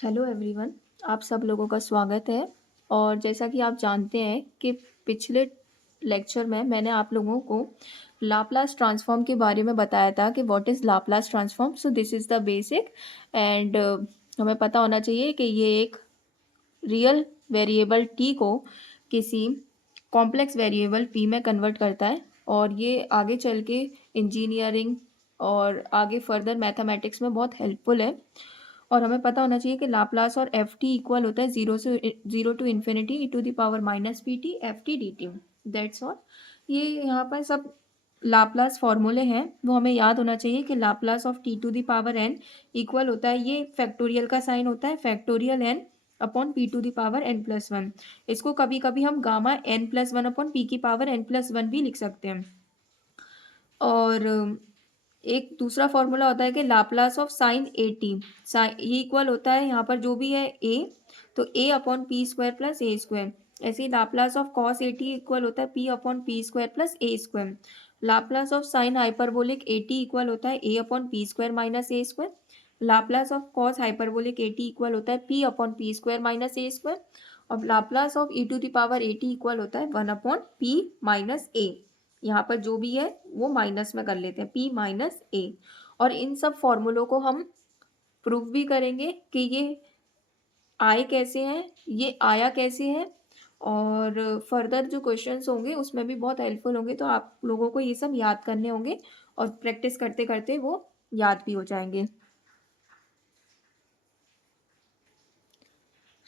Hello everyone. आप सब लोगों का स्वागत है। और जैसा कि आप जानते हैं कि पिछले लेक्चर में मैंने आप लोगों को लाप्लास ट्रांसफॉर्म के बारे में बताया था कि what is Laplace transform. So this is the basic and हमें पता होना चाहिए कि ये एक रियल वेरिएबल टी को किसी कॉम्प्लेक्स वेरिएबल पी में कन्वर्ट करता है और ये आगे चल के इंजीनियरिंग और आगे फर्दर मैथमेटिक्स में बहुत हेल्पफुल है। और हमें पता होना चाहिए कि लाप्लास और एफ टी इक्वल होता है zero to infinity e to the power minus P T F T D T. That's all. ये यहाँ पर सब लाप्लास फॉर्मूले हैं, वो हमें याद होना चाहिए कि Laplace of T to the power N equal होता है, ये फैक्टोरियल का साइन होता है, factorial N upon P to the power N plus one. इसको कभी कभी हम gamma N plus one upon P की पावर एन प्लस वन भी लिख सकते हैं। और एक दूसरा फॉर्मूला होता है कि Laplace of sine a t, sine ये इक्वल होता है यहाँ पर जो भी है ए, तो a upon p square plus a square. ऐसे ही Laplace of cos a t equal होता है p upon p square plus a square. Laplace of sine hyperbolic a t equal होता है a upon p square minus a square. Laplace of cos hyperbolic a t equal होता है p upon p square minus a square. और Laplace of e to the power a t equal होता है one upon p minus a. यहाँ पर जो भी है वो माइनस में कर लेते हैं, p माइनस ए। और इन सब फॉर्मूलों को हम प्रूव भी करेंगे कि ये आए कैसे हैं, ये आया कैसे है। और फर्दर जो क्वेश्चंस होंगे उसमें भी बहुत हेल्पफुल होंगे, तो आप लोगों को ये सब याद करने होंगे और प्रैक्टिस करते करते वो याद भी हो जाएंगे।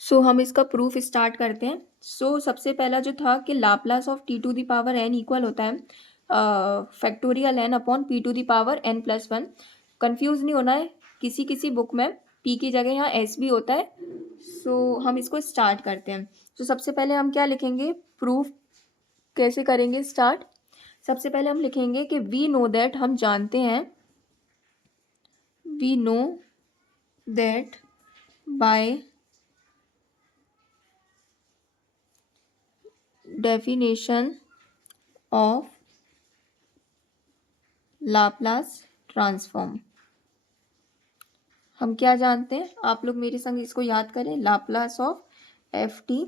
सो हम इसका प्रूफ स्टार्ट करते हैं। सबसे पहला जो था कि Laplace of T to the power N equal होता है factorial N upon P to the power N plus one. Confuse नहीं होना है, किसी किसी बुक में पी की जगह यहाँ एस भी होता है। हम इसको स्टार्ट करते हैं। सबसे पहले हम क्या लिखेंगे, प्रूफ कैसे करेंगे स्टार्ट। सबसे पहले हम लिखेंगे कि वी नो दैट, हम जानते हैं, we know that by definition of Laplace transform. हम क्या जानते हैं, आप लोग मेरे संग इसको याद करें। Laplace of F T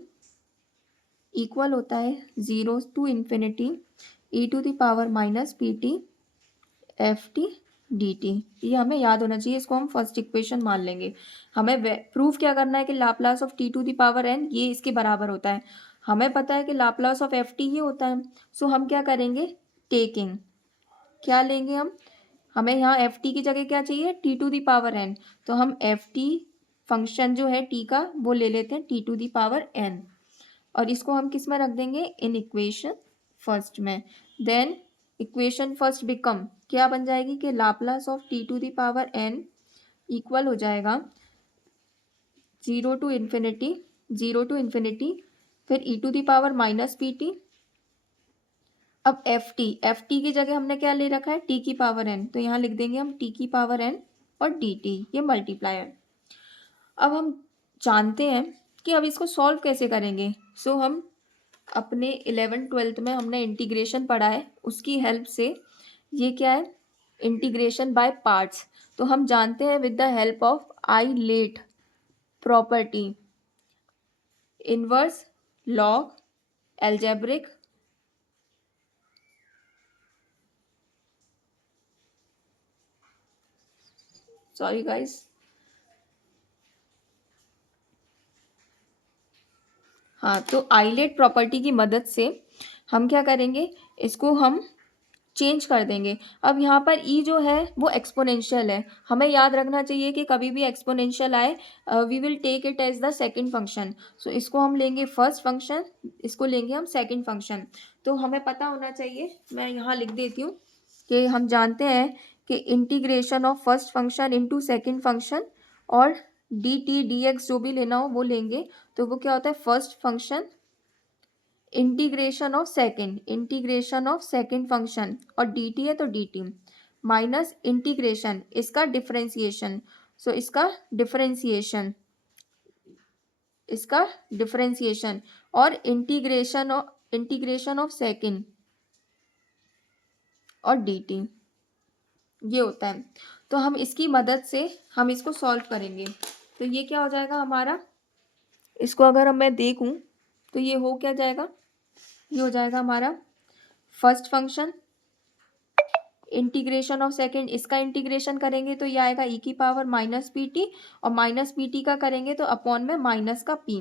equal होता है zero to infinity e to the power minus P T F T D T. ये हमें याद होना चाहिए, इसको हम फर्स्ट इक्वेशन मान लेंगे। हमें प्रूफ क्या करना है कि Laplace of T to the power N ये इसके बराबर होता है। हमें पता है कि लाप्लास ऑफ एफ टी ये होता है। हम क्या करेंगे, टेकिंग, क्या लेंगे हम, हमें यहाँ एफ टी की जगह क्या चाहिए, T to the power N. तो हम एफ टी फंक्शन जो है टी का वो ले लेते हैं t to the power n, और इसको हम किस में रख देंगे, इन इक्वेशन फर्स्ट में। देन इक्वेशन फर्स्ट बिकम क्या बन जाएगी कि Laplace of T to the power N equal हो जाएगा zero to infinity, zero to infinity, फिर e to the power minus P t. अब एफ टी की जगह हमने क्या ले रखा है, टी की पावर एन, तो यहाँ लिख देंगे हम टी की पावर एन और डी टी, ये मल्टीप्लायर। अब हम जानते हैं कि अब इसको सॉल्व कैसे करेंगे। हम अपने 11th-12th में हमने इंटीग्रेशन पढ़ा है, उसकी हेल्प से ये क्या है, इंटीग्रेशन बाय पार्ट्स। तो हम जानते हैं with the help of I let property, inverse, log, algebraic, sorry guys, हाँ, तो आइलेट प्रॉपर्टी की मदद से हम क्या करेंगे, इसको हम चेंज कर देंगे। अब यहाँ पर ई जो है वो एक्सपोनेंशियल है, हमें याद रखना चाहिए कि कभी भी एक्सपोनेंशियल आए we will take it as the second function. इसको हम लेंगे फर्स्ट फंक्शन, इसको लेंगे हम सेकंड फंक्शन। तो हमें पता होना चाहिए, मैं यहाँ लिख देती हूँ कि हम जानते हैं कि integration of first function into second function और डी टी डी एक्स जो भी लेना हो वो लेंगे। तो वो क्या होता है, first function integration of second function, और डी टी है तो डी टी, माइनस इंटीग्रेशन इसका डिफरेंशिएशन। इसका डिफरेंशिएशन, इसका डिफरेंशिएशन और इंटीग्रेशन ऑफ सेकंड और डी टी, ये होता है। तो हम इसकी मदद से हम इसको सॉल्व करेंगे। तो ये क्या हो जाएगा हमारा, इसको अगर अब मैं देखूँ तो ये हो क्या जाएगा, ये हो जाएगा हमारा first function integration of second, इसका इंटीग्रेशन करेंगे तो ये आएगा ई की पावर माइनस पी टी, और माइनस पी टी का करेंगे तो अपॉन में माइनस का पी,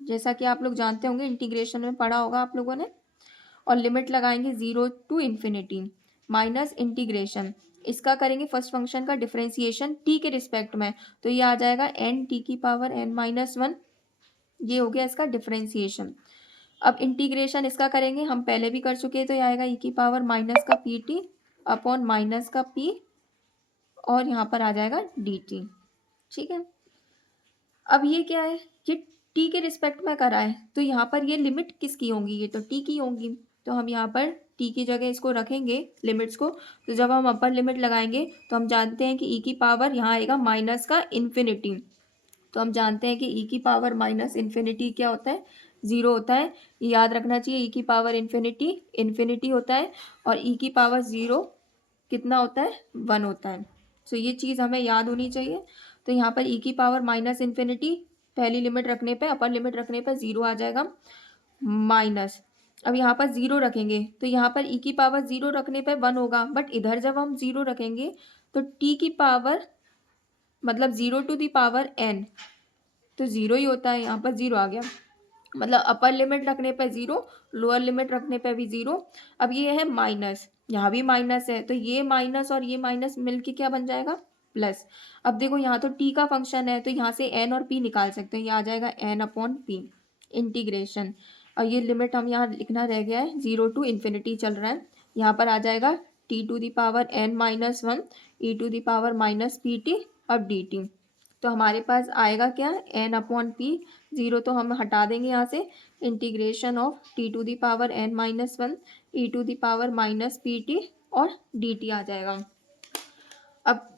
जैसा कि आप लोग जानते होंगे, इंटीग्रेशन में पढ़ा होगा आप लोगों ने। और लिमिट लगाएंगे 0 टू इन्फिनिटी माइनस इंटीग्रेशन, इसका करेंगे फर्स्ट फंक्शन का डिफरेंशिएशन टी के रिस्पेक्ट में, तो ये आ जाएगा एन टी की पावर एन माइनस वन, ये हो गया इसका डिफरेंशिएशन। अब इंटीग्रेशन इसका करेंगे, हम पहले भी कर चुके हैं, तो ये आएगा ई की पावर माइनस का पी टी अपॉन माइनस का पी, और यहाँ पर आ जाएगा डी टी। ठीक है, अब ये क्या है, ये टी के रिस्पेक्ट में करा है, तो यहाँ पर ये लिमिट किसकी होंगी, ये तो टी की होंगी, तो हम यहाँ पर टी की जगह इसको रखेंगे लिमिट्स को। तो जब हम अपर लिमिट लगाएंगे तो हम जानते हैं कि ई की पावर यहाँ आएगा माइनस का इन्फिनिटी, तो हम जानते हैं कि ई की पावर माइनस इन्फिनिटी क्या होता है, ज़ीरो होता है। ये याद रखना चाहिए, ई की पावर इन्फिनिटी इन्फिनिटी होता है, और ई की पावर ज़ीरो कितना होता है, वन होता है। सो ये चीज़ हमें याद होनी चाहिए। तो यहाँ पर ई की पावर माइनस इन्फिनिटी पहली लिमिट रखने पे, अपर लिमिट रखने पर ज़ीरो आ जाएगा माइनस, अब यहाँ पर ज़ीरो रखेंगे तो यहाँ पर ई की पावर ज़ीरो रखने पे वन होगा, बट इधर जब हम ज़ीरो रखेंगे तो टी की पावर मतलब zero to the power N, तो ज़ीरो ही होता है, यहाँ पर ज़ीरो आ गया, मतलब अपर लिमिट रखने पे ज़ीरो, लोअर लिमिट रखने पे भी ज़ीरो। अब ये है माइनस, यहाँ भी माइनस है, तो ये माइनस और ये माइनस मिलके क्या बन जाएगा, प्लस। अब देखो यहाँ तो टी का फंक्शन है, तो यहाँ से एन और पी निकाल सकते हैं, ये आ जाएगा एन अपॉन पी इंटीग्रेशन। और ये लिमिट हम यहाँ लिखना रह गया है, ज़ीरो टू इन्फिनिटी चल रहा है, यहाँ पर आ जाएगा t to the power n minus one e to the power minus P t अब डी टी। तो हमारे पास आएगा क्या, एन अपॉन पी, ज़ीरो तो हम हटा देंगे यहाँ से, integration of T to the power n minus one e to the power minus P t और डी टी आ जाएगा। अब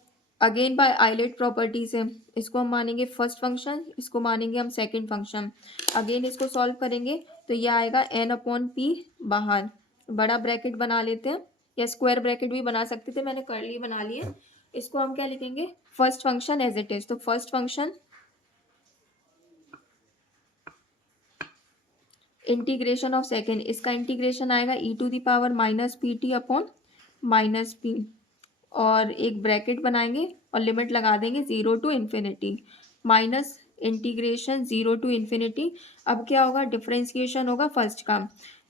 अगेन बाय आइलेट प्रॉपर्टी से इसको हम मानेंगे फर्स्ट फंक्शन, इसको मानेंगे हम सेकंड फंक्शन। अगेन इसको सॉल्व करेंगे तो ये आएगा एन अपॉन पी, बाहर बड़ा ब्रैकेट बना लेते हैं, या स्क्वायर ब्रैकेट भी बना सकते थे, मैंने कर्ली बना लिए। इसको हम क्या लिखेंगे, first function as it is, तो first function integration of second, इसका इंटीग्रेशन आएगा e to the power minus P t upon minus p, और एक ब्रैकेट बनाएंगे और लिमिट लगा देंगे zero to infinity minus integration zero to infinity. अब क्या होगा, डिफरेंशिएशन होगा फर्स्ट का,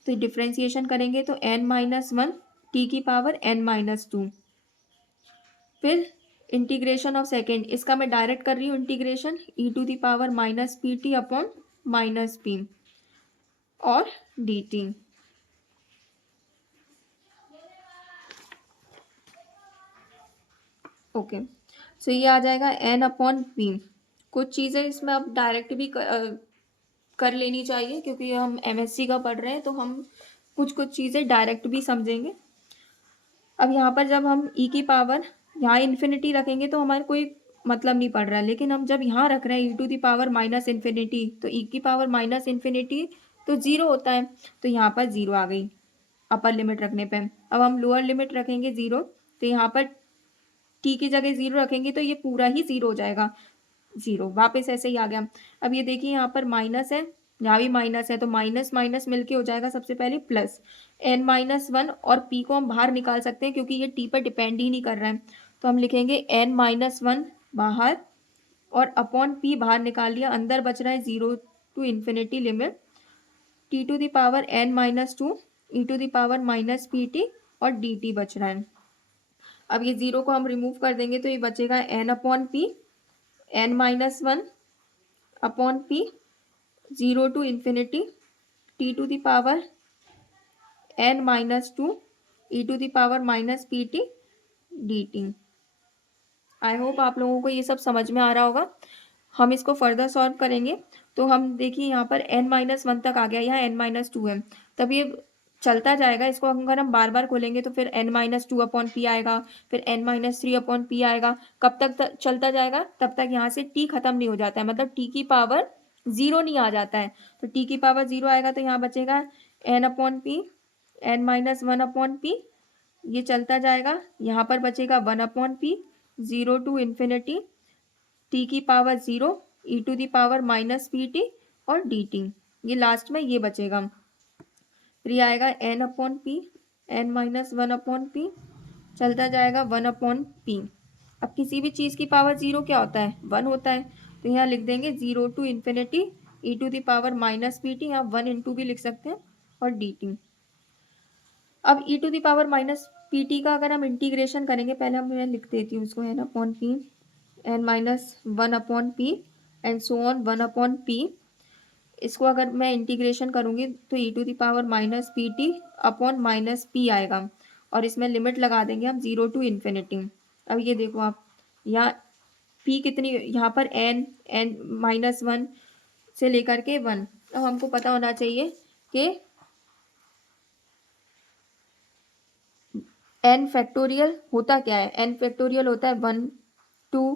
तो डिफरेंशिएशन करेंगे तो एन माइनस वन टी की पावर एन माइनस टू, फिर इंटीग्रेशन ऑफ सेकेंड, इसका मैं डायरेक्ट कर रही हूँ integration e to the power minus P t upon minus p और डी टी। ओके, सो ये आ जाएगा एन अपॉन पी। कुछ चीज़ें इसमें अब डायरेक्ट भी कर लेनी चाहिए, क्योंकि हम एमएससी का पढ़ रहे हैं, तो हम कुछ कुछ चीज़ें डायरेक्ट भी समझेंगे। अब यहाँ पर जब हम ई की पावर यहाँ इन्फिनिटी रखेंगे तो हमारे कोई मतलब नहीं पड़ रहा है, लेकिन हम जब यहाँ रख रहे हैं e to the power minus infinity, तो ई की पावर माइनस इन्फिनिटी तो ज़ीरो होता है, तो यहाँ पर ज़ीरो आ गई अपर लिमिट रखने पे। अब हम लोअर लिमिट रखेंगे ज़ीरो, तो यहाँ पर टी की जगह ज़ीरो रखेंगे तो ये पूरा ही ज़ीरो हो जाएगा, ज़ीरो वापस ऐसे ही आ गया। अब ये देखिए यहाँ पर माइनस है, यहाँ भी माइनस है, तो माइनस माइनस मिलके हो जाएगा सबसे पहले प्लस, एन माइनस वन, और पी को हम बाहर निकाल सकते हैं क्योंकि ये टी पर डिपेंड ही नहीं कर रहा है, तो हम लिखेंगे एन माइनस वन बाहर, और अपॉन पी बाहर निकाल लिया, अंदर बच रहा है zero to infinity limit t to the power n minus two e to the power minus P t और डी टी बच रहा है। अब ये ज़ीरो को हम रिमूव कर देंगे तो ये बचेगा n upon p n minus one upon p zero to infinity t to the power n minus two e to the power minus P t D t. I hope आप लोगों को ये सब समझ में आ रहा होगा। हम इसको फर्दर सॉल्व करेंगे तो हम देखिए यहाँ पर n माइनस वन तक आ गया, यहाँ n माइनस टू है, तब ये चलता जाएगा। इसको अगर हम बार बार खोलेंगे तो फिर n minus two upon P आएगा, फिर n minus three upon P आएगा। कब तक चलता जाएगा, तब तक यहाँ से t खत्म नहीं हो जाता है, मतलब t की पावर ज़ीरो नहीं आ जाता है। तो t की पावर ज़ीरो आएगा तो यहाँ बचेगा n upon p n minus one upon p, ये चलता जाएगा, यहाँ पर बचेगा one upon p zero to infinity t की power 0 e to the power minus P t और डी टी, ये लास्ट में ये बचेगा। फिर ये आएगा n upon p, n minus one upon p, चलता जाएगा वन अपॉन पी। अब किसी भी चीज़ की पावर 0 क्या होता है, 1 होता है, तो यहाँ लिख देंगे 0 to infinity e to the power minus P t, यहाँ 1 इंटू भी लिख सकते हैं, और डी टी। अब e to the power minus P t का अगर हम इंटीग्रेशन करेंगे, पहले मैं लिख देती हूँ इसको, n upon p, n minus one upon p and so on one upon p. इसको अगर मैं इंटीग्रेशन करूँगी तो e to the power minus P t upon minus p आएगा, और इसमें लिमिट लगा देंगे हम 0 टू इन्फिनिटी। अब ये देखो आप, यहाँ पी कितनी, यहाँ पर एन एन माइनस वन से लेकर के 1। अब हमको पता होना चाहिए कि एन फैक्टोरियल होता क्या है। एन फैक्टोरियल होता है 1 2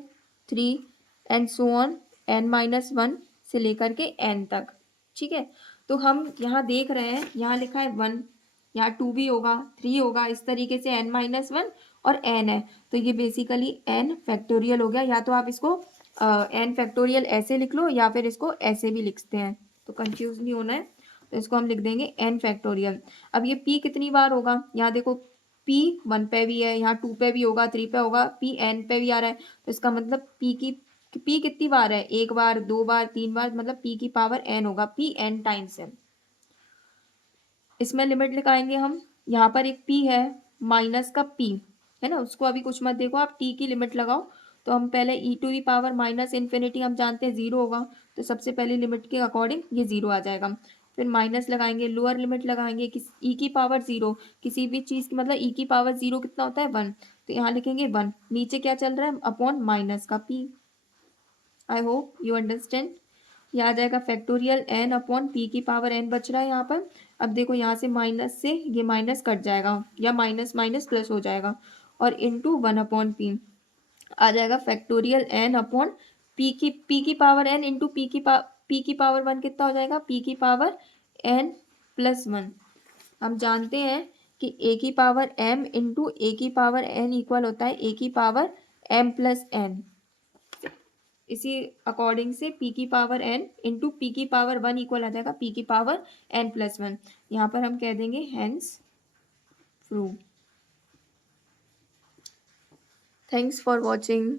3 and so on, n minus one से लेकर के एन तक, ठीक है। तो हम यहाँ देख रहे हैं, यहाँ लिखा है 1, यहाँ 2 भी होगा, 3 होगा, इस तरीके से एन माइनस वन और एन है, तो ये बेसिकली एन फैक्टोरियल हो गया। या तो आप इसको एन फैक्टोरियल ऐसे लिख लो, या फिर इसको ऐसे भी लिखते हैं, तो कंफ्यूज नहीं होना है, तो इसको हम लिख देंगे एन फैक्टोरियल। अब ये पी कितनी बार होगा, यहाँ देखो पी 1 पे भी है, यहाँ 2 पे भी होगा, 3 पे होगा, पी एन पे भी आ रहा है, तो इसका मतलब पी कितनी बार है, 1 बार, 2 बार, 3 बार, मतलब पी की पावर एन होगा, पी एन टाइम्स एन। इसमें लिमिट लगाएंगे हम, यहाँ पर एक पी है माइनस का पी है ना, उसको अभी कुछ मत देखो, आप टी की लिमिट लगाओ। तो हम पहले e to the power minus infinity हम जानते हैं 0 होगा, तो सबसे पहली लिमिट के अकॉर्डिंग ये 0 आ जाएगा। फिर माइनस लगाएंगे, लोअर लिमिट लगाएंगे, किस ई की पावर 0, किसी भी चीज़ की मतलब ई की पावर 0 कितना होता है 1, तो यहाँ लिखेंगे 1, नीचे क्या चल रहा है अपॉन माइनस का P. I hope you understand. यह आ जाएगा फैक्टोरियल एन अपॉन पी की पावर एन बच रहा है यहाँ पर। अब देखो यहाँ से माइनस से ये माइनस कट जाएगा, या माइनस माइनस प्लस हो जाएगा, और इंटू वन अपॉन पी आ जाएगा फैक्टोरियल एन अपॉन पी की पावर एन इंटू पी की पावर 1 कितना हो जाएगा, पी की पावर एन प्लस 1। हम जानते हैं कि ए की पावर एम इंटू ए की पावर एन इक्वल होता है ए की पावर एम प्लस एन। इसी अकॉर्डिंग से पी की पावर एन इंटू पी की पावर 1 इक्वल आ जाएगा पी की पावर एन प्लस 1। यहाँ पर हम कह देंगे hence prove. Thanks for watching.